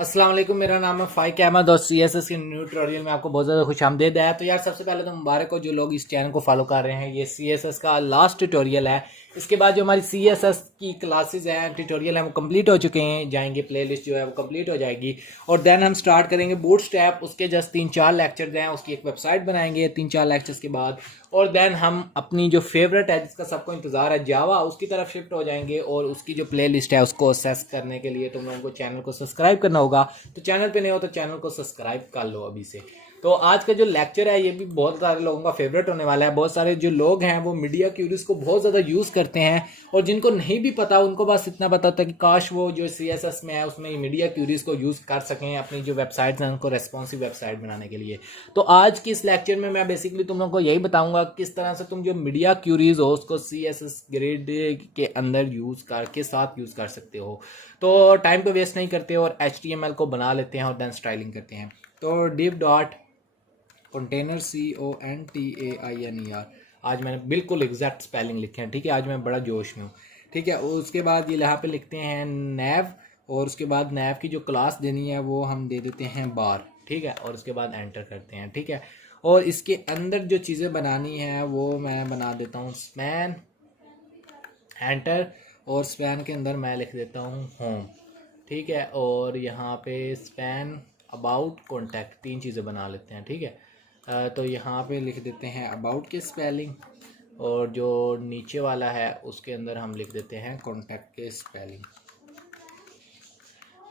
अस्सलाम वालेकुम, मेरा नाम है फ़ाइक अहमद और सीएसएस के न्यू ट्यूटोरियल में आपको बहुत ज़्यादा खुशामदीद है। तो यार सबसे पहले तो मुबारक हो जो लोग इस चैनल को फॉलो कर रहे हैं। ये सीएसएस का लास्ट ट्यूटोरियल है। इसके बाद जो हमारी सीएसएस की क्लासेस हैं, ट्यूटोरियल हैं, वो कंप्लीट हो चुके हैं, जाएंगे प्लेलिस्ट जो है वो कंप्लीट हो जाएगी। और देन हम स्टार्ट करेंगे बूटस्ट्रैप। उसके जस्ट 3-4 लेक्चर्स हैं, उसकी एक वेबसाइट बनाएंगे 3-4 लेक्चर्स के बाद। और देन हम अपनी जो फेवरेट है जिसका सबको इंतज़ार है जावा, उसकी तरफ शिफ्ट हो जाएंगे। और उसकी जो प्ले लिस्ट है उसको असेस करने के लिए तुम लोगों को चैनल को सब्सक्राइब करना होगा। तो चैनल पे नहीं हो तो चैनल को सब्सक्राइब कर लो अभी से। तो आज का जो लेक्चर है ये भी बहुत सारे लोगों का फेवरेट होने वाला है। बहुत सारे जो लोग हैं वो मीडिया क्यूरीज को बहुत ज़्यादा यूज़ करते हैं, और जिनको नहीं भी पता उनको बस इतना पता होता है कि काश वो जो सीएसएस में है उसमें मीडिया क्यूरीज को यूज़ कर सकें अपनी जो वेबसाइट्स हैं उनको रेस्पॉन्सिव वेबसाइट बनाने के लिए। तो आज की इस लेक्चर में मैं बेसिकली तुम लोगों को यही बताऊंगा किस तरह से तुम जो मीडिया क्यूरीज हो उसको सीएसएस ग्रेड के अंदर यूज़ करके साथ यूज़ कर सकते हो। तो टाइम को वेस्ट नहीं करते और HTML को बना लेते हैं और देन स्टाइलिंग करते हैं। तो div डॉट कंटेनर CONTAINER, आज मैंने बिल्कुल एग्जैक्ट स्पेलिंग लिखे हैं, ठीक है। आज मैं बड़ा जोश में हूँ, ठीक है। उसके बाद ये यहाँ पे लिखते हैं नैव, और उसके बाद नैव की जो क्लास देनी है वो हम दे देते हैं बार, ठीक है। और उसके बाद एंटर करते हैं, ठीक है। और इसके अंदर जो चीज़ें बनानी है वो मैं बना देता हूँ स्पैन, एंटर। और स्पैन के अंदर मैं लिख देता हूँ होम, ठीक है। और यहाँ पे स्पैन, अबाउट, कॉन्टैक्ट, 3 चीज़ें बना लेते हैं, ठीक है। तो यहाँ पे लिख देते हैं अबाउट के स्पेलिंग, और जो नीचे वाला है उसके अंदर हम लिख देते हैं कॉन्टैक्ट के स्पेलिंग।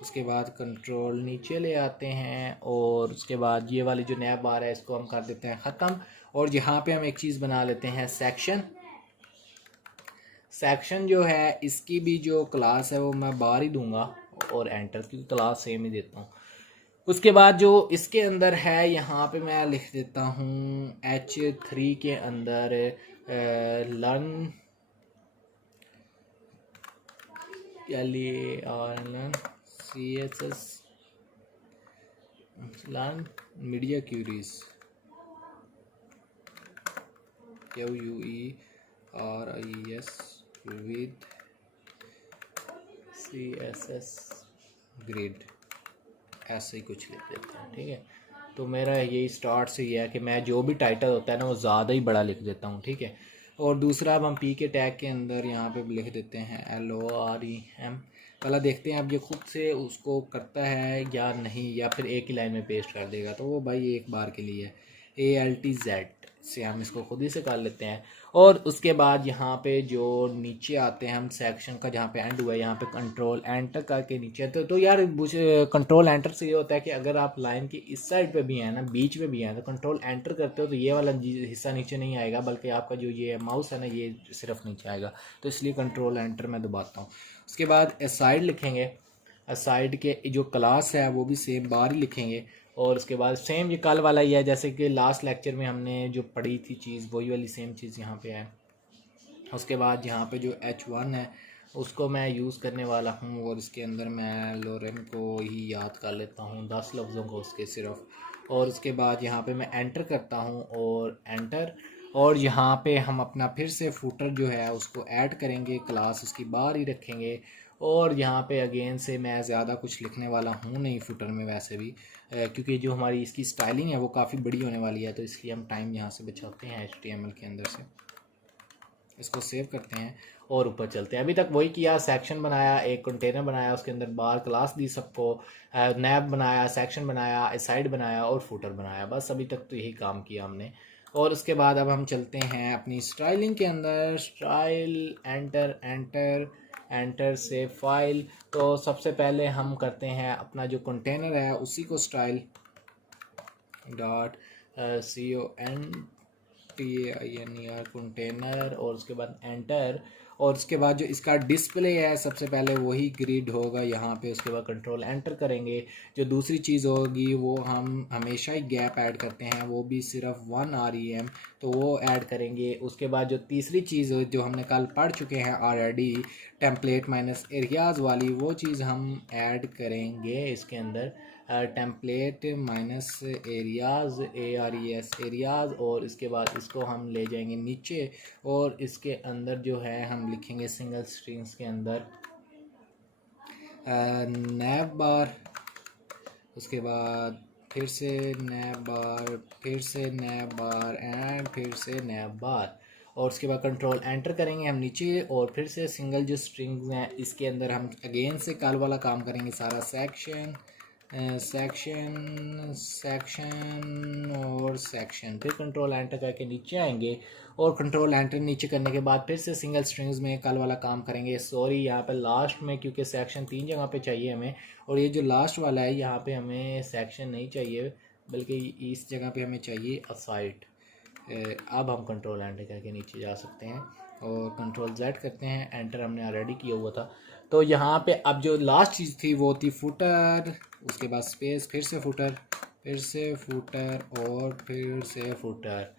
उसके बाद कंट्रोल नीचे ले आते हैं, और उसके बाद ये वाली जो नया बार है इसको हम कर देते हैं ख़त्म। और यहाँ पे हम एक चीज़ बना लेते हैं सेक्शन। सेक्शन जो है इसकी भी जो क्लास है वो मैं बाहर ही दूंगा, और एंटर की क्लास सेम ही देता हूँ। उसके बाद जो इसके अंदर है यहाँ पे मैं लिख देता हूँ H3 के अंदर learn, learn CSS, learn media queries, QUERIES with CSS grid, ऐसे ही कुछ लिख देते हैं, ठीक है। तो मेरा यही स्टार्ट से ही है कि मैं जो भी टाइटल होता है ना वो ज़्यादा ही बड़ा लिख देता हूँ, ठीक है। और दूसरा अब हम पी के टैग के अंदर यहाँ पे लिख देते हैं LOREM। पहला देखते हैं अब ये खुद से उसको करता है या नहीं, या फिर एक ही लाइन में पेस्ट कर देगा। तो वो भाई एक बार के लिए ALTZ से हम इसको खुद ही से कर लेते हैं। और उसके बाद यहाँ पे जो नीचे आते हैं हम सेक्शन का जहाँ पे एंड हुआ है यहाँ पे कंट्रोल एंटर करके नीचे आते तो यार कंट्रोल एंटर से ये होता है कि अगर आप लाइन की इस साइड पे भी हैं ना, बीच में भी हैं, तो कंट्रोल एंटर करते हो तो ये वाला हिस्सा नीचे नहीं आएगा, बल्कि आपका जो ये माउस है ना ये सिर्फ नीचे आएगा। तो इसलिए कंट्रोल एंटर मैं दबाता हूँ। उसके बाद असाइड लिखेंगे। असाइड के जो क्लास है वो भी सेम बार ही लिखेंगे। और उसके बाद सेम ये कल वाला ही है, जैसे कि लास्ट लेक्चर में हमने जो पढ़ी थी चीज़ वही वाली सेम चीज़ यहाँ पे है। उसके बाद यहाँ पे जो H1 है उसको मैं यूज़ करने वाला हूँ, और इसके अंदर मैं लोरेम को ही याद कर लेता हूँ 10 लफ्ज़ों को उसके सिर्फ। और उसके बाद यहाँ पे मैं एंटर करता हूँ और एंटर। और यहाँ पे हम अपना फिर से फूटर जो है उसको ऐड करेंगे, क्लास उसकी बाहर ही रखेंगे। और यहाँ पे अगेन से मैं ज़्यादा कुछ लिखने वाला हूँ नहीं फुटर में वैसे भी, क्योंकि जो हमारी इसकी स्टाइलिंग है वो काफ़ी बड़ी होने वाली है, तो इसलिए हम टाइम यहाँ से बचाते हैं HTML के अंदर से। इसको सेव करते हैं और ऊपर चलते हैं। अभी तक वही किया, सेक्शन बनाया, एक कंटेनर बनाया, उसके अंदर बार क्लास दी सबको, नैब बनाया, सेक्शन बनाया, साइड बनाया और फुटर बनाया। बस अभी तक तो यही काम किया हमने। और उसके बाद अब हम चलते हैं अपनी स्टाइलिंग के अंदर। Style, enter, enter, enter, save file. तो सबसे पहले हम करते हैं अपना जो कंटेनर है उसी को स्टाइल डॉट CONTAINER कंटेनर, और उसके बाद एंटर। और उसके बाद जो इसका डिस्प्ले है सबसे पहले वही ग्रिड होगा यहाँ पे। उसके बाद कंट्रोल एंटर करेंगे। जो दूसरी चीज़ होगी वो हम हमेशा ही गैप ऐड करते हैं, वो भी सिर्फ 1 REM, तो वो ऐड करेंगे। उसके बाद जो तीसरी चीज़ जो हमने कल पढ़ चुके हैं ऑलरेडी, टेम्पलेट माइनस एरियाज़ वाली, वो चीज़ हम ऐड करेंगे इसके अंदर। Template minus areas, ARES areas. और इसके बाद इसको हम ले जाएंगे नीचे, और इसके अंदर जो है हम लिखेंगे सिंगल स्ट्रिंग्स के अंदर नैब बार उसके बाद फिर से नैब बार, फिर से नैब बार एंड फिर से नैब बार, और उसके बाद कंट्रोल एंटर करेंगे हम नीचे, और फिर से सिंगल जो स्ट्रिंग्स हैं इसके अंदर हम अगेन से कल वाला काम करेंगे सारा, सेक्शन सेक्शन सेक्शन और सेक्शन, फिर कंट्रोल एंटर करके नीचे आएंगे, और कंट्रोल एंटर नीचे करने के बाद फिर से सिंगल स्ट्रिंग्स में कल वाला काम करेंगे। सॉरी यहाँ पे लास्ट में, क्योंकि सेक्शन 3 जगह पे चाहिए हमें, और ये जो लास्ट वाला है यहाँ पे हमें सेक्शन नहीं चाहिए, बल्कि इस जगह पे हमें चाहिए असाइड। अब हम कंट्रोल एंटर करके नीचे जा सकते हैं, और कंट्रोल जेड करते हैं, एंटर हमने ऑलरेडी किया हुआ था। तो यहाँ पे अब जो लास्ट चीज़ थी वो थी फुटर, उसके बाद स्पेस, फिर से फुटर, फिर से फुटर, और फिर से फुटर,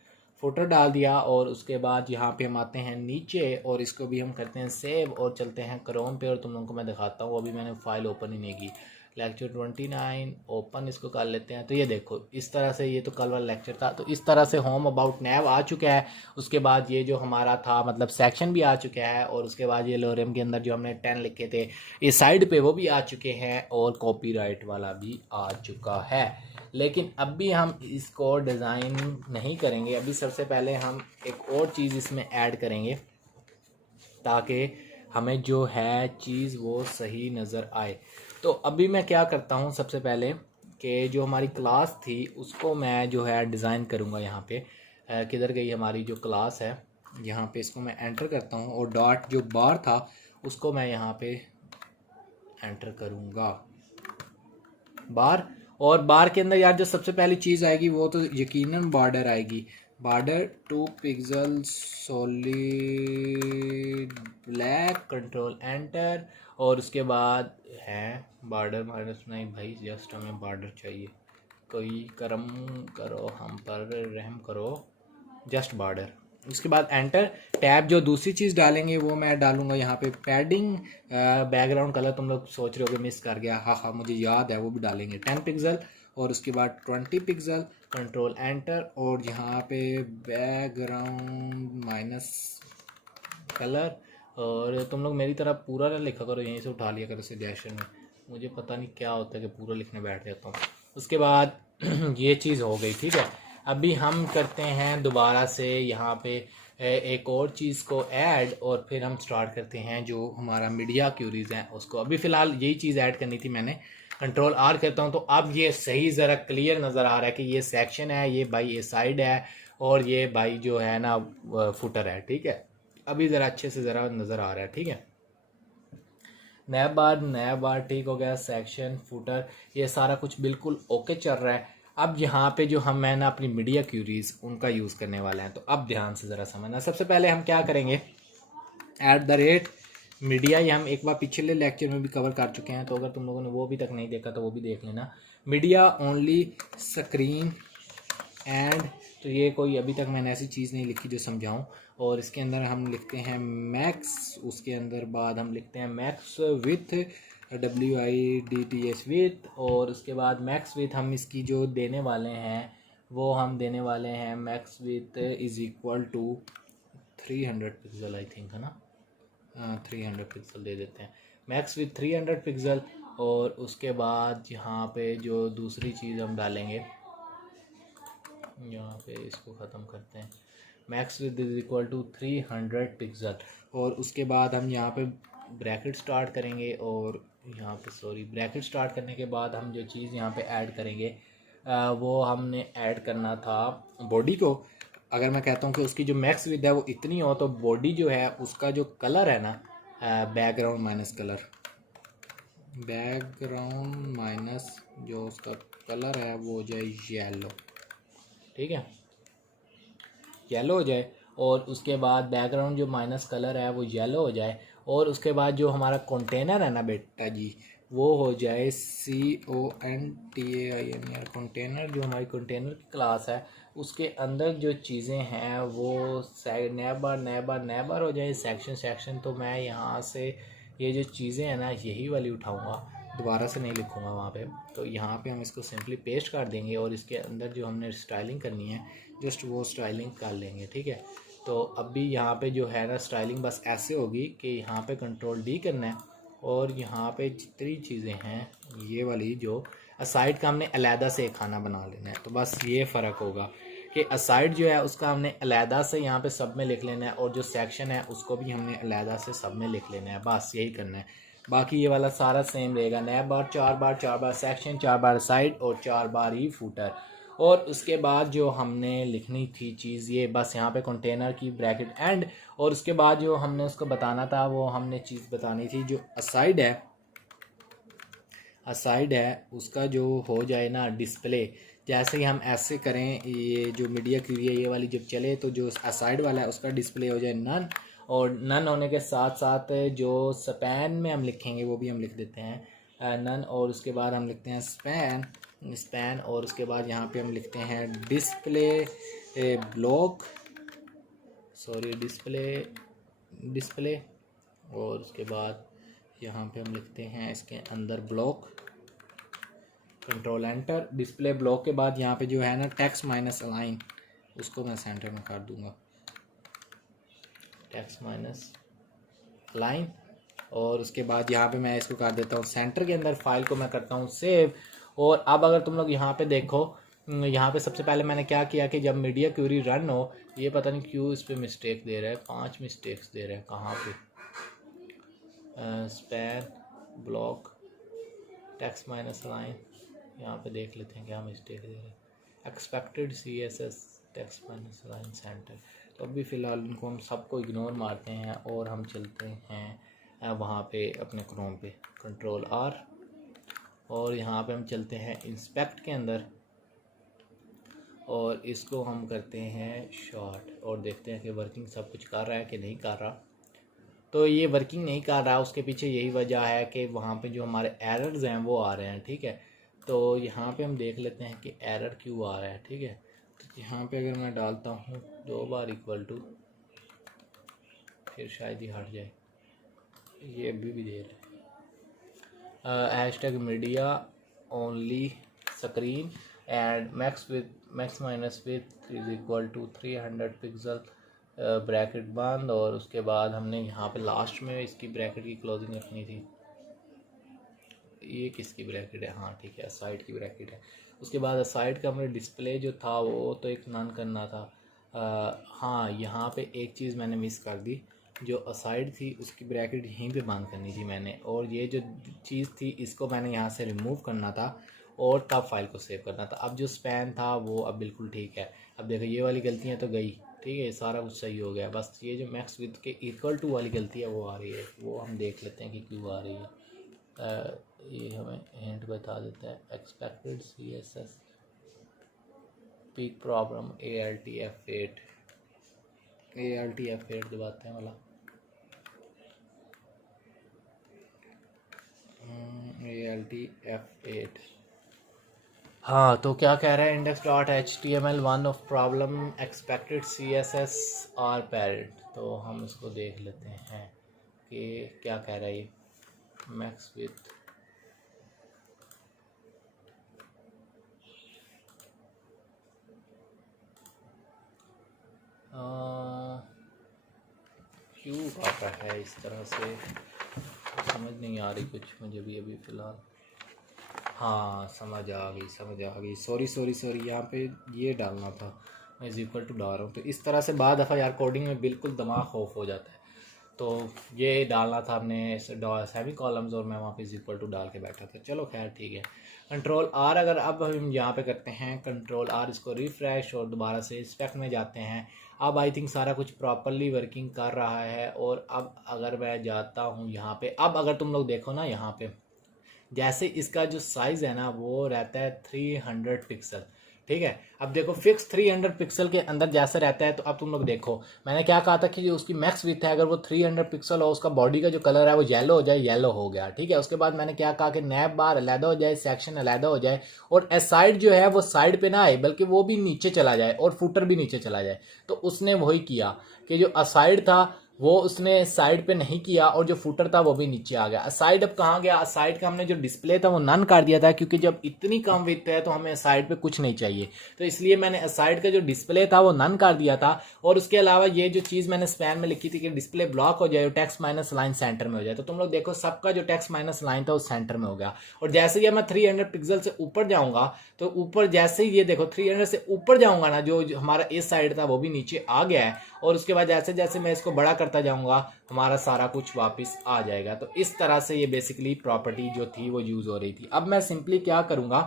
फुटर डाल दिया। और उसके बाद यहाँ पे हम आते हैं नीचे, और इसको भी हम करते हैं सेव, और चलते हैं क्रोम पे, और तुम लोगों को मैं दिखाता हूँ, अभी मैंने फ़ाइल ओपन ही नहीं की। लेक्चर 29 ओपन इसको कर लेते हैं। तो ये देखो इस तरह से, ये तो कल वाला लेक्चर था, तो इस तरह से होम अबाउट नैव आ चुका है। उसके बाद ये जो हमारा था मतलब सेक्शन भी आ चुका है, और उसके बाद ये लोरेम के अंदर जो हमने 10 लिखे थे इस साइड पे वो भी आ चुके हैं, और कॉपीराइट वाला भी आ चुका है। लेकिन अब भी हम इसको डिज़ाइन नहीं करेंगे, अभी सबसे पहले हम एक और चीज़ इसमें ऐड करेंगे ताकि हमें जो है चीज़ वो सही नज़र आए। तो अभी मैं क्या करता हूँ, सबसे पहले कि जो हमारी क्लास थी उसको मैं जो है डिज़ाइन करूँगा। यहाँ पे किधर गई हमारी जो क्लास है, यहाँ पे इसको मैं एंटर करता हूँ, और डॉट जो बार था उसको मैं यहाँ पे एंटर करूँगा, बार। और बार के अंदर यार जो सबसे पहली चीज़ आएगी वो तो यकीनन बॉर्डर आएगी, border 2 pixel solid black, control enter, और उसके बाद है बॉर्डर -9 भाई, जस्ट हमें बॉर्डर चाहिए, कोई करम करो हम पर, रहम करो, जस्ट बॉर्डर। उसके बाद एंटर, टैब जो दूसरी चीज़ डालेंगे वो मैं डालूंगा यहाँ पे पैडिंग, बैकग्राउंड कलर तुम लोग सोच रहे हो कि मिस कर गया, हाँ हाँ मुझे याद है, वो भी डालेंगे 10 पिक्सल, और उसके बाद 20 पिक्सल, कंट्रोल एंटर, और यहाँ पे बैकग्राउंड माइनस कलर। और तुम लोग मेरी तरह पूरा ना लिखा करो, यहीं से उठा लिया करो सजेशन में, मुझे पता नहीं क्या होता है कि पूरा लिखने बैठ जाता हूँ। उसके बाद ये चीज़ हो गई, ठीक है। अभी हम करते हैं दोबारा से यहाँ पे एक और चीज़ को ऐड, और फिर हम स्टार्ट करते हैं जो हमारा मीडिया क्यूरीज हैं उसको। अभी फ़िलहाल यही चीज़ ऐड करनी थी मैंने, कंट्रोल आर करता हूँ, तो अब ये सही ज़रा क्लियर नज़र आ रहा है कि ये सेक्शन है, ये भाई ये साइड है, और ये भाई जो है ना फुटर है, ठीक है। अभी ज़रा अच्छे से ज़रा नज़र आ रहा है, ठीक है। नया बार ठीक हो गया, सेक्शन फुटर ये सारा कुछ बिल्कुल ओके चल रहा है। अब यहाँ पे जो हम मैं ना अपनी मीडिया क्यूरीज उनका यूज़ करने वाले हैं, तो अब ध्यान से ज़रा समझना। सबसे पहले हम क्या करेंगे, @मीडिया, ये हम एक बार पिछले लेक्चर में भी कवर कर चुके हैं, तो अगर तुम लोगों ने वो अभी तक नहीं देखा तो वो भी देख लेना। मीडिया ओनली स्क्रीन एंड, तो ये कोई अभी तक मैंने ऐसी चीज़ नहीं लिखी जो समझाऊं। और इसके अंदर हम लिखते हैं मैक्स, उसके अंदर बाद हम लिखते हैं मैक्स विथ, WIDTH विथ, और उसके बाद मैक्स विथ हम इसकी जो देने वाले हैं वो हम देने वाले हैं max width is equal to 300 pixel, I think है ना, 300 पिक्सल दे देते हैं, मैक्स विथ 300 पिक्सल। और उसके बाद यहाँ पे जो दूसरी चीज़ हम डालेंगे, यहाँ पे इसको ख़त्म करते हैं, max width is equal to 300 pixel. और उसके बाद हम यहाँ पे ब्रैकेट स्टार्ट करेंगे, और यहाँ पे सॉरी ब्रैकेट स्टार्ट करने के बाद हम जो चीज़ यहाँ पे ऐड करेंगे वो हमने ऐड करना था बॉडी को। अगर मैं कहता हूँ कि उसकी जो मैक्स विथ है वो इतनी हो, तो बॉडी जो है उसका जो कलर है ना, background minus colour, background minus जो उसका कलर है वो हो जाए येलो, ठीक है, येलो हो जाए। और उसके बाद बैकग्राउंड जो माइनस कलर है वो येलो हो जाए। और उसके बाद जो हमारा कंटेनर है ना बेटा जी, वो हो जाए CONTAINER, कंटेनर। जो हमारी कंटेनर की क्लास है उसके अंदर जो चीज़ें हैं वो नया बार हो जाए, सेक्शन। तो मैं यहाँ से ये जो चीज़ें हैं ना यही वाली उठाऊँगा, दोबारा से नहीं लिखूँगा वहाँ पे। तो यहाँ पे हम इसको सिंपली पेस्ट कर देंगे, और इसके अंदर जो हमने स्टाइलिंग करनी है जस्ट वो स्टाइलिंग कर लेंगे, ठीक है। तो अभी यहाँ पे जो है ना स्टाइलिंग बस ऐसे होगी कि यहाँ पे कंट्रोल D करना है, और यहाँ पे जितनी चीज़ें हैं ये वाली जो असाइड का हमने अलहदा से खाना बना लेना है। तो बस ये फ़र्क होगा कि असाइड जो है उसका हमने अलहदा से यहाँ पे सब में लिख लेना है और जो सेक्शन है उसको भी हमने अलहदा से सब में लिख लेना है। बस यही करना है, बाकी ये वाला सारा सेम रहेगा। नैब बार 4 बार सेक्शन, 4 बार साइड और 4 बार ही फूटर। और उसके बाद जो हमने लिखनी थी चीज़ ये बस यहाँ पे कंटेनर की ब्रैकेट एंड, और उसके बाद जो हमने उसको बताना था वो हमने चीज़ बतानी थी जो असाइड है उसका जो हो जाए ना डिस्प्ले, जैसे ही हम ऐसे करें ये जो मीडिया क्यूरी है ये वाली जब चले तो जो असाइड वाला है उसका डिस्प्ले हो जाए नन, और नन होने के साथ साथ जो स्पैन में हम लिखेंगे वो भी हम लिख देते हैं नन, और उसके बाद हम लिखते हैं स्पैन और उसके बाद यहाँ पे हम लिखते हैं डिस्प्ले और उसके बाद यहाँ पे हम लिखते हैं इसके अंदर block, control enter. Display block के बाद यहाँ पे जो है ना टेक्स्ट माइनस अलाइन उसको मैं सेंटर में कर दूंगा, टेक्स्ट माइनस अलाइन, और उसके बाद यहाँ पे मैं इसको कर देता हूँ सेंटर के अंदर। फाइल को मैं करता हूँ सेव। और अब अगर तुम लोग यहाँ पे देखो, यहाँ पे सबसे पहले मैंने क्या किया कि जब मीडिया क्यूरी रन हो, ये पता नहीं क्यों इस पर मिस्टेक दे रहा है, 5 मिस्टेक्स दे रहा है। कहाँ पे span block text minus line, यहाँ पे देख लेते हैं क्या मिस्टेक दे रहा है। Expected CSS text minus line centre. तो अभी फ़िलहाल इनको हम सबको इग्नोर मारते हैं और हम चलते हैं वहाँ पे अपने क्रोम पे, कंट्रोल R, और यहाँ पे हम चलते हैं इंस्पेक्ट के अंदर और इसको हम करते हैं शॉर्ट और देखते हैं कि वर्किंग सब कुछ कर रहा है कि नहीं कर रहा। तो ये वर्किंग नहीं कर रहा, उसके पीछे यही वजह है कि वहाँ पे जो हमारे एरर्स हैं वो आ रहे हैं। ठीक है, तो यहाँ पे हम देख लेते हैं कि एरर क्यों आ रहा है। ठीक है, तो यहाँ पे अगर मैं डालता हूँ 2 बार इक्वल टू, फिर शायद ही हट जाए, ये अभी भी दे रहा है hashtag media only screen and max minus width is equal to 300 pixel bracket बंद, और उसके बाद हमने यहाँ पे लास्ट में इसकी ब्रैकेट की क्लोजिंग रखनी थी। ये किसकी ब्रैकेट है? हाँ ठीक है, असाइड की ब्रैकेट है। उसके बाद असाइड का हमने डिस्प्ले जो था वो तो एक नन करना था। हाँ, यहाँ पे एक चीज़ मैंने मिस कर दी, जो असाइड थी उसकी ब्रैकेट यहीं पे बंद करनी थी मैंने, और ये जो चीज़ थी इसको मैंने यहाँ से रिमूव करना था और तब फाइल को सेव करना था। अब जो स्पैन था वो अब बिल्कुल ठीक है। अब देखो ये वाली गलतियाँ तो गई, ठीक है, सारा कुछ सही हो गया। बस ये जो मैक्स विथ के इक्वल टू वाली गलती है वो आ रही है, वो हम देख लेते हैं कि क्यों आ रही है। ये हमें हिंट बता देता है, expected CSS peak problem ALT F8 दबाते हैं वाला ALT F8। हाँ, तो क्या कह रहा है, index.html one of problem expected CSS or parent। तो हम इसको देख लेते हैं कि क्या कह रहा है ये। मैक्स विथ क्यों आता है इस तरह से, समझ नहीं आ रही कुछ मुझे भी अभी फ़िलहाल। हाँ, समझ आ गई। सॉरी, यहाँ पे ये डालना था, मैं इज इक्वल टू डाल रहा हूँ। तो इस तरह से बाद दफ़ा यार कोडिंग में बिल्कुल दिमाग ऑफ हो जाता है। तो ये डालना था हमने सेमी कॉलम्स और मैं वहाँ पे इज इक्वल टू डाल के बैठा था। चलो खैर ठीक है, कंट्रोल R अगर अब हम यहाँ पे करते हैं कंट्रोल R, इसको रिफ़्रेश और दोबारा से इंस्पेक्ट में जाते हैं। अब आई थिंक सारा कुछ प्रॉपरली वर्किंग कर रहा है। और अब अगर मैं जाता हूँ यहाँ पे, अब अगर तुम लोग देखो ना यहाँ पे, जैसे इसका जो साइज़ है ना वो रहता है 300 पिक्सल। ठीक है, अब देखो फिक्स 300 पिक्सल के अंदर जैसे रहता है। तो अब तुम लोग देखो, मैंने क्या कहा था कि जो उसकी मैक्स विड्थ है अगर वो 300 पिक्सल हो, उसका बॉडी का जो कलर है वो येलो हो जाए, येलो हो गया। ठीक है, उसके बाद मैंने क्या कहा कि नैब बार अलहदा हो जाए, सेक्शन अलहदा हो जाए, और साइड जो है वो साइड पे ना आए बल्कि वो भी नीचे चला जाए और फुटर भी नीचे चला जाए। तो उसने वही किया कि जो असाइड था वो उसने साइड पे नहीं किया और जो फुटर था वो भी नीचे आ गया। साइड अब कहाँ गया, साइड का हमने जो डिस्प्ले था वो नन कर दिया था, क्योंकि जब इतनी कम विड्थ है तो हमें साइड पे कुछ नहीं चाहिए, तो इसलिए मैंने साइड का जो डिस्प्ले था वो नन कर दिया था। और उसके अलावा ये जो चीज़ मैंने स्पैन में लिखी थी कि डिस्प्ले ब्लॉक हो जाए और टेक्स्ट माइनस लाइन सेंटर में हो जाए, तो तुम लोग देखो सबका जो टेक्स्ट माइनस लाइन था वो सेंटर में हो गया। और जैसे ही मैं 300 पिक्सल से ऊपर जाऊंगा, तो ऊपर जैसे ही ये देखो 300 से ऊपर जाऊंगा ना, जो हमारा इस साइड था वो भी नीचे आ गया है। और उसके बाद जैसे जैसे मैं इसको बड़ा करता जाऊंगा हमारा सारा कुछ वापस आ जाएगा। तो इस तरह से ये बेसिकली प्रॉपर्टी जो थी वो यूज़ हो रही थी। अब मैं सिंपली क्या करूंगा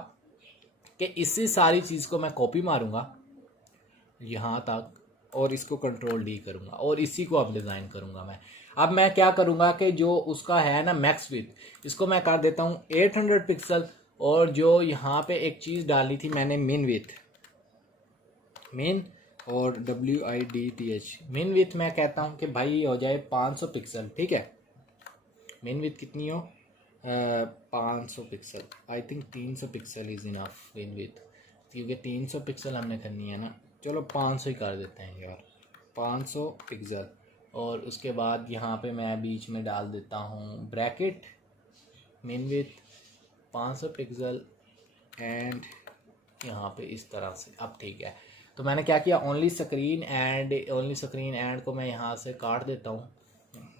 कि इसी सारी चीज़ को मैं कॉपी मारूंगा यहाँ तक और इसको कंट्रोल डी करूंगा और इसी को अब डिज़ाइन करूंगा मैं। अब मैं क्या करूंगा कि जो उसका है ना मैक्स विड्थ, इसको मैं कर देता हूँ 800 पिक्सल। और जो यहाँ पे एक चीज़ डाली थी मैंने मिन विड्थ, मिन और WIDTH, मिन विथ मैं कहता हूँ कि भाई हो जाए 500 पिक्सल, ठीक है। मिन विथ कितनी हो, 500 pixel. I think 300 pixel is enough मिन विथ, क्योंकि 300 पिक्सल हमने करनी है ना। चलो 500 ही कर देते हैं यार, 500 पिक्सल। और उसके बाद यहाँ पे मैं बीच में डाल देता हूँ ब्रैकेट, मिन विथ 500 पिक्सल एंड यहाँ पे इस तरह से। अब ठीक है, तो मैंने क्या किया, ओनली स्क्रीन एंड को मैं यहाँ से काट देता हूँ,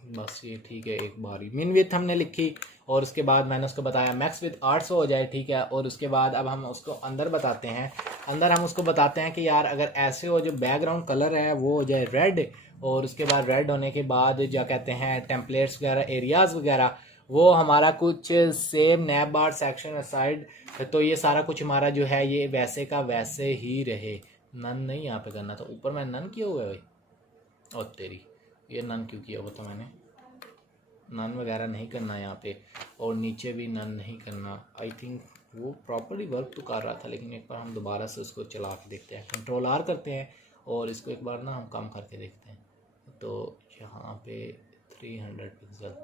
बस ये ठीक है। एक बारी मिन विथ हमने लिखी और उसके बाद मैंने उसको बताया मैक्स विथ 800 हो जाए, ठीक है। और उसके बाद अब हम उसको अंदर बताते हैं, अंदर हम उसको बताते हैं कि यार अगर ऐसे हो, जो बैकग्राउंड कलर है वो हो जाए रेड, और उसके बाद रेड होने के बाद जो कहते हैं टेम्पलेट्स वगैरह, एरियाज़ वगैरह, वो हमारा कुछ सेम नैब बार सेक्शन असाइड, तो ये सारा कुछ हमारा जो है ये वैसे का वैसे ही रहे। नन नहीं यहाँ पे करना था, ऊपर मैं नन किया हुआ है भाई, और तेरी ये नन क्यों किया हुआ था मैंने, नन वगैरह नहीं करना यहाँ पे, और नीचे भी नन नहीं करना। आई थिंक वो प्रॉपरली वर्क तो कर रहा था, लेकिन एक बार हम दोबारा से उसको चला के देखते हैं, कंट्रोल R करते हैं और इसको एक बार ना हम कम करके देखते हैं। तो यहाँ पे 300 पिक्सल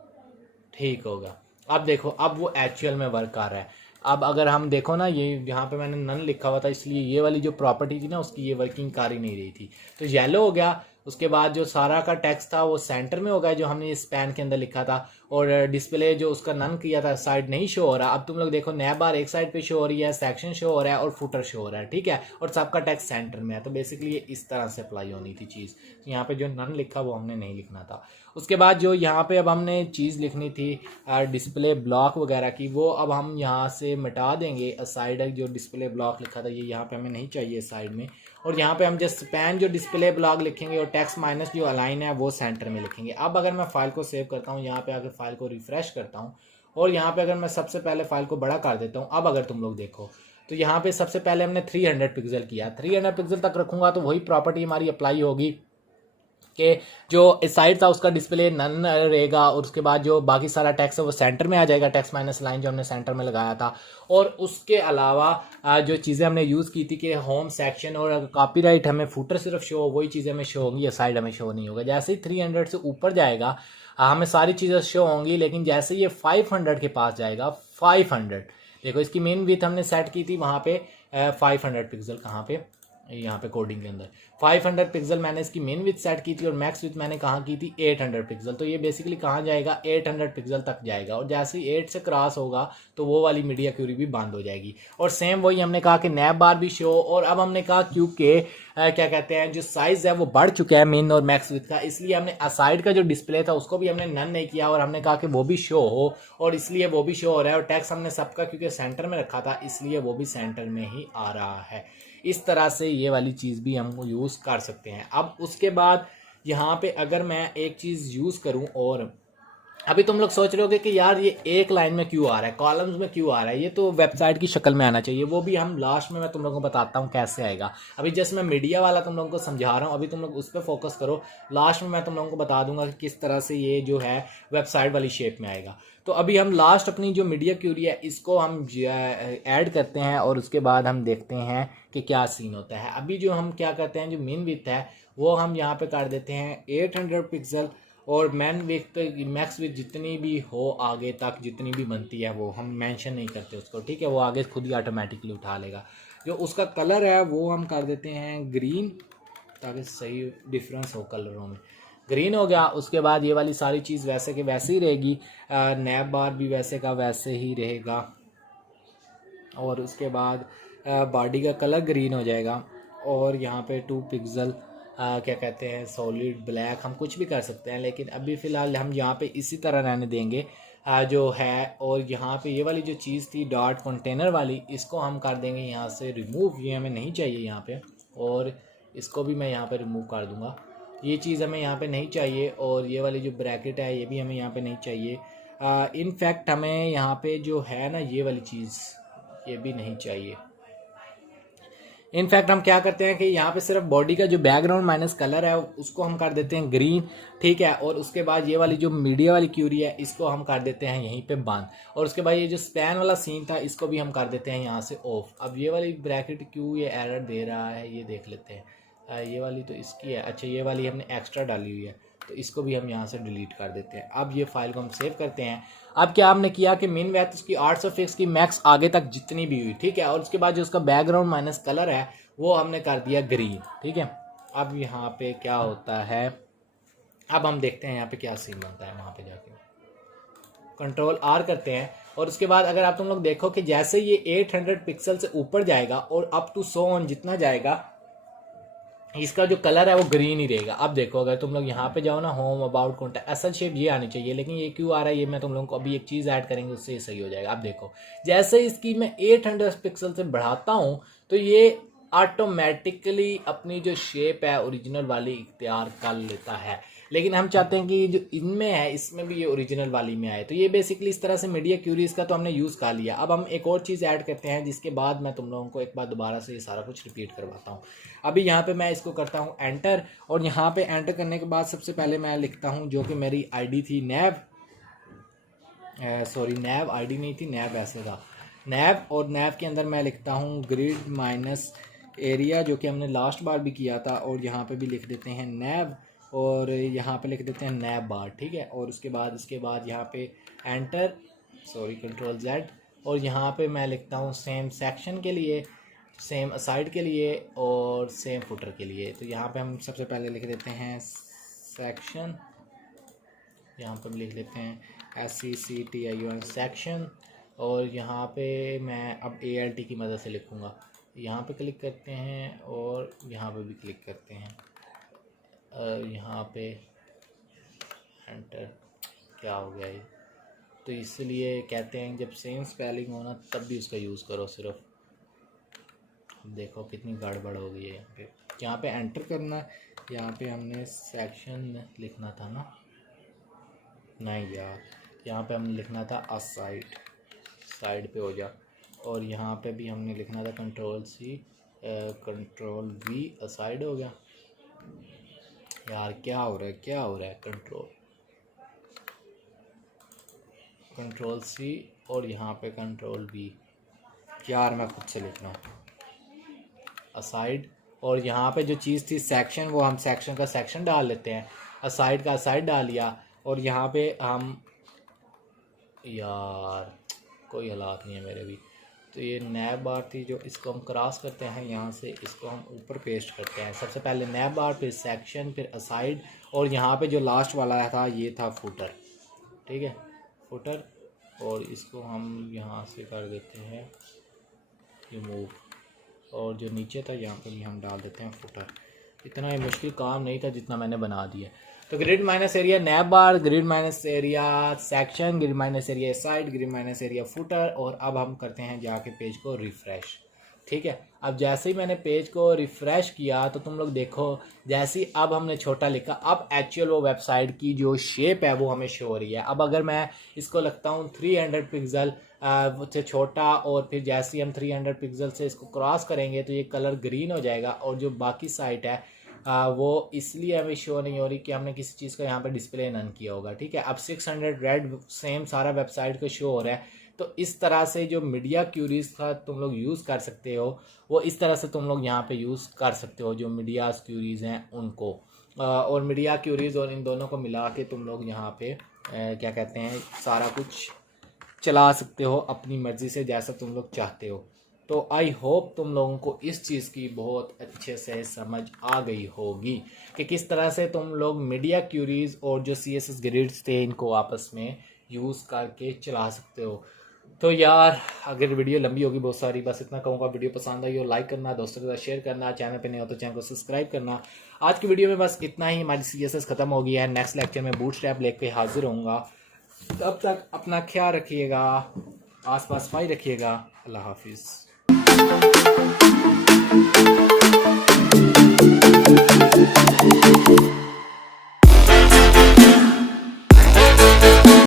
ठीक होगा। अब देखो अब वो एक्चुअल में वर्क कर रहा है। अब अगर हम देखो ना, ये यहाँ पे मैंने नन लिखा हुआ था, इसलिए ये वाली जो प्रॉपर्टी थी ना उसकी ये वर्किंग कर ही नहीं रही थी, तो येलो हो गया। उसके बाद जो सारा का टेक्स्ट था वो सेंटर में हो गया, जो हमने इस पैन के अंदर लिखा था। और डिस्प्ले जो उसका नन किया था साइड नहीं शो हो रहा। अब तुम लोग देखो नैब बार एक साइड पे शो हो रही है, सेक्शन शो हो रहा है और फुटर शो हो रहा है, ठीक है। और सबका टेक्स्ट सेंटर में है, तो बेसिकली ये इस तरह से अप्लाई होनी थी चीज़। यहाँ पे जो नन लिखा वो हमने नहीं लिखना था। उसके बाद जो यहाँ पे अब हमने चीज़ लिखनी थी डिस्प्ले ब्लॉक वगैरह की, वो अब हम यहाँ से मिटा देंगे। साइड जो डिस्प्ले ब्लॉक लिखा था ये यहाँ पे हमें नहीं चाहिए साइड में। और यहाँ पे हम जस्ट स्पैन जो डिस्प्ले ब्लॉक लिखेंगे और टेक्स्ट माइनस जो अलाइन है वो सेंटर में लिखेंगे। अब अगर मैं फाइल को सेव करता हूँ, यहाँ पे आकर फाइल को रिफ्रेश करता हूँ और यहाँ पे अगर मैं सबसे पहले फाइल को बड़ा कर देता हूँ, अब अगर तुम लोग देखो तो यहाँ पे सबसे पहले हमने 300 पिक्सल किया, 300 पिक्सल तक रखूंगा तो वही प्रॉपर्टी हमारी अप्लाई होगी कि जो इस साइड था उसका डिस्प्ले नन रहेगा। और उसके बाद जो बाकी सारा टेक्स्ट है वो सेंटर में आ जाएगा, टेक्स्ट माइनस लाइन जो हमने सेंटर में लगाया था। और उसके अलावा जो चीज़ें हमने यूज़ की थी कि होम सेक्शन और कॉपीराइट हमें फुटर सिर्फ शो हो, वही चीज़ें हमें शो होंगी, या साइड हमें शो नहीं होगा। जैसे ही 300 से ऊपर जाएगा हमें सारी चीज़ें शो होंगी, लेकिन जैसे ये 500 के पास जाएगा, 500 देखो इसकी मेन विड्थ हमने सेट की थी वहाँ पे 500 पिक्सल, कहाँ पे, यहाँ पे कोडिंग के अंदर 500 पिक्सल मैंने इसकी मेन विथ सेट की थी और मैक्स विथ मैंने कहाँ की थी 800 पिक्सल। तो ये बेसिकली कहाँ जाएगा, 800 पिक्सल तक जाएगा। और जैसे ही 8 से क्रॉस होगा तो वो वाली मीडिया क्यूरी भी बंद हो जाएगी। और सेम वही हमने कहा कि नैब बार भी शो। और अब हमने कहा क्योंकि क्या कहते हैं जो साइज़ है वो बढ़ चुका है मेन और मैक्स विथ का, इसलिए हमने असाइड का जो डिस्प्ले था उसको भी हमने नन नहीं किया और हमने कहा कि वो भी शो हो, और इसलिए वो भी शो हो रहा है। और टैक्स हमने सबका क्योंकि सेंटर में रखा था इसलिए वो भी सेंटर में ही आ रहा है। इस तरह से ये वाली चीज़ भी हम यूज़ कर सकते हैं। अब उसके बाद यहाँ पे अगर मैं एक चीज़ यूज़ करूँ, और अभी तुम लोग सोच रहे होगे कि यार ये एक लाइन में क्यों आ रहा है, कॉलम्स में क्यों आ रहा है, ये तो वेबसाइट की शक्ल में आना चाहिए। वो भी हम लास्ट में मैं तुम लोगों को बताता हूँ कैसे आएगा। अभी जस्ट मैं मीडिया वाला तुम लोगों को समझा रहा हूँ, अभी तुम लोग उस पर फोकस करो। लास्ट में मैं तुम लोगों को बता दूंगा कि किस तरह से ये जो है वेबसाइट वाली शेप में आएगा। तो अभी हम लास्ट अपनी जो मीडिया क्यूरी है इसको हम ऐड करते हैं और उसके बाद हम देखते हैं कि क्या सीन होता है। अभी जो हम क्या करते हैं, जो मेन विड्थ है वो हम यहाँ पे कर देते हैं 800 पिक्सल, और मैन विथ मैक्स विथ जितनी भी हो आगे तक जितनी भी बनती है वो हम मेंशन नहीं करते उसको, ठीक है। वो आगे खुद ही ऑटोमेटिकली उठा लेगा। जो उसका कलर है वो हम कर देते हैं ग्रीन, ताकि सही डिफरेंस हो कलरों में। ग्रीन हो गया। उसके बाद ये वाली सारी चीज़ वैसे के वैसे ही रहेगी, नैब बार भी वैसे का वैसे ही रहेगा, और उसके बाद बॉडी का कलर ग्रीन हो जाएगा। और यहाँ पे 2 पिक्सल क्या कहते हैं सॉलिड ब्लैक, हम कुछ भी कर सकते हैं, लेकिन अभी फ़िलहाल हम यहाँ पे इसी तरह रहने देंगे जो है। और यहाँ पे ये वाली जो चीज़ थी डॉट कंटेनर वाली, इसको हम कर देंगे यहाँ से रिमूव, ये हमें नहीं चाहिए यहाँ पे, और इसको भी मैं यहाँ पे रिमूव कर दूँगा। ये चीज़ हमें यहाँ पे नहीं चाहिए, और ये वाली जो ब्रैकेट है ये भी हमें यहाँ पे नहीं चाहिए। इनफैक्ट हमें यहाँ पे जो है ना ये वाली चीज़ ये भी नहीं चाहिए। इनफैक्ट हम क्या करते हैं कि यहाँ पे सिर्फ बॉडी का जो बैकग्राउंड माइनस कलर है उसको हम कर देते हैं ग्रीन, ठीक है। और उसके बाद ये वाली जो मीडिया वाली क्यूरी है इसको हम कर देते हैं यहीं पे बंद, और उसके बाद ये जो स्पैन वाला सीन था इसको भी हम कर देते हैं यहाँ से ऑफ। अब ये वाली ब्रैकेट क्यों ये एरर दे रहा है ये देख लेते हैं। ये वाली तो इसकी है, अच्छा ये वाली हमने एक्स्ट्रा डाली हुई है, तो इसको भी हम यहाँ से डिलीट कर देते हैं। अब ये फाइल को हम सेव करते हैं। अब क्या हमने किया कि मिन वैथ उसकी 800 फिक्स की मैक्स आगे तक जितनी भी हुई, ठीक है। और उसके बाद जो उसका बैकग्राउंड माइनस कलर है वो हमने कर दिया ग्रीन, ठीक है। अब यहाँ पे क्या होता है, अब हम देखते हैं यहाँ पे क्या सीन बनता है। वहाँ पे जाके कंट्रोल R करते हैं, और उसके बाद अगर आप तुम लोग देखो कि जैसे ये 800 पिक्सल से ऊपर जाएगा और अप टू 100 ऑन जितना जाएगा, इसका जो कलर है वो ग्रीन ही रहेगा। अब देखो अगर तुम लोग यहाँ पे जाओ ना, होम अबाउट कॉन्टैक्ट, असल शेप ये आनी चाहिए, लेकिन ये क्यों आ रहा है ये मैं तुम लोगों को अभी एक चीज़ ऐड करेंगे उससे सही हो जाएगा। अब देखो जैसे इसकी मैं 800 पिक्सल से बढ़ाता हूँ तो ये ऑटोमेटिकली अपनी जो शेप है ओरिजिनल वाली इख्तियार कर लेता है, लेकिन हम चाहते हैं कि जो इनमें है इसमें भी ये ओरिजिनल वाली में आए। तो ये बेसिकली इस तरह से मीडिया क्यूरीज का तो हमने यूज़ कर लिया। अब हम एक और चीज़ ऐड करते हैं जिसके बाद मैं तुम लोगों को एक बार दोबारा से ये सारा कुछ रिपीट करवाता हूँ। अभी यहाँ पे मैं इसको करता हूँ एंटर, और यहाँ पे एंटर करने के बाद सबसे पहले मैं लिखता हूँ जो कि मेरी आईडी थी नैब, सॉरी नैब आईडी नहीं थी, नैब ऐसे था नैब, और नैब के अंदर मैं लिखता हूँ ग्रिड माइनस एरिया जो कि हमने लास्ट बार भी किया था, और यहाँ पे भी लिख देते हैं नैब, और यहाँ पे लिख देते हैं नैब बार, ठीक है। और उसके बाद यहाँ पे एंटर, सॉरी कंट्रोल Z, और यहाँ पे मैं लिखता हूँ सेम सेक्शन के लिए, सेम असाइड के लिए, और सेम फुटर के लिए। तो यहाँ पे हम सबसे पहले लिख देते हैं सेक्शन, यहाँ पे लिख देते हैं SECTION सेक्शन, और यहाँ पे मैं अब ALT की मदद से लिखूँगा। यहाँ पे क्लिक करते हैं और यहाँ पे भी क्लिक करते हैं, यहाँ पे एंटर, क्या हो गया ये, तो इसलिए कहते हैं जब सेम स्पेलिंग हो ना तब भी उसका यूज़ करो सिर्फ। देखो कितनी गड़बड़ हो गई है यहाँ पे एंटर करना है, यहाँ पे हमने सेक्शन लिखना था ना, नहीं यार यहाँ पे हमने लिखना था असाइड, साइड पे हो जा, और यहाँ पे भी हमने लिखना था control C control V, aside हो गया। यार क्या हो रहा है, कंट्रोल C और यहाँ पे कंट्रोल V, यार मैं खुद से लिख रहा हूँ असाइड, और यहाँ पे जो चीज़ थी सेक्शन वो हम सेक्शन का सेक्शन डाल लेते हैं, असाइड का असाइड डाल लिया, और यहाँ पे हम, यार कोई हालात नहीं है मेरे भी, तो ये नैब बार थी जो इसको हम क्रॉस करते हैं, यहाँ से इसको हम ऊपर पेस्ट करते हैं। सबसे पहले नैब बार, फिर सेक्शन, फिर असाइड, और यहाँ पे जो लास्ट वाला था ये था फुटर, ठीक है फुटर, और इसको हम यहाँ से कर देते हैं रिमूव, और जो नीचे था यहाँ पे भी हम डाल देते हैं फुटर। इतना ये मुश्किल काम नहीं था जितना मैंने बना दिया। तो grid minus area nav bar, grid minus area section, grid minus area side, grid minus area footer, और अब हम करते हैं जाके पेज को रिफ़्रेश, ठीक है। अब जैसे ही मैंने पेज को रिफ़्रेश किया तो तुम लोग देखो जैसे ही अब हमने छोटा लिखा, अब एक्चुअल वो वेबसाइट की जो शेप है वो हमें शो हो रही है। अब अगर मैं इसको लगता हूँ 300 पिक्सल से छोटा, और फिर जैसे ही हम 300 पिक्सल से इसको क्रॉस करेंगे तो ये कलर ग्रीन हो जाएगा, और जो बाकी साइट है वो इसलिए हमें शो नहीं हो रही कि हमने किसी चीज़ का यहाँ पे डिस्प्ले नन किया होगा, ठीक है। अब 600 रेड सेम सारा वेबसाइट को शो हो रहा है। तो इस तरह से जो मीडिया क्यूरीज का तुम लोग यूज़ कर सकते हो, वो इस तरह से तुम लोग यहाँ पे यूज़ कर सकते हो, जो मीडिया क्यूरीज हैं उनको, और मीडिया क्यूरीज और इन दोनों को मिला के तुम लोग यहाँ पे क्या कहते हैं सारा कुछ चला सकते हो अपनी मर्ज़ी से जैसा तुम लोग चाहते हो। तो आई होप तुम लोगों को इस चीज़ की बहुत अच्छे से समझ आ गई होगी कि किस तरह से तुम लोग मीडिया क्यूरीज और जो CSS ग्रिड्स थे इनको आपस में यूज़ करके चला सकते हो। तो यार अगर वीडियो लंबी होगी बहुत सारी, बस इतना कहूँगा, वीडियो पसंद आई हो लाइक करना, दोस्तों के साथ शेयर करना, चैनल पे नहीं हो तो चैनल को सब्सक्राइब करना। आज की वीडियो में बस इतना ही, हमारी CSS ख़त्म हो गई है। नेक्स्ट लेक्चर में बूटस्ट्रैप लेके हाजिर होऊंगा। तब तक अपना ख्याल रखिएगा, आसपास सफाई रखिएगा। अल्लाह हाफिज़।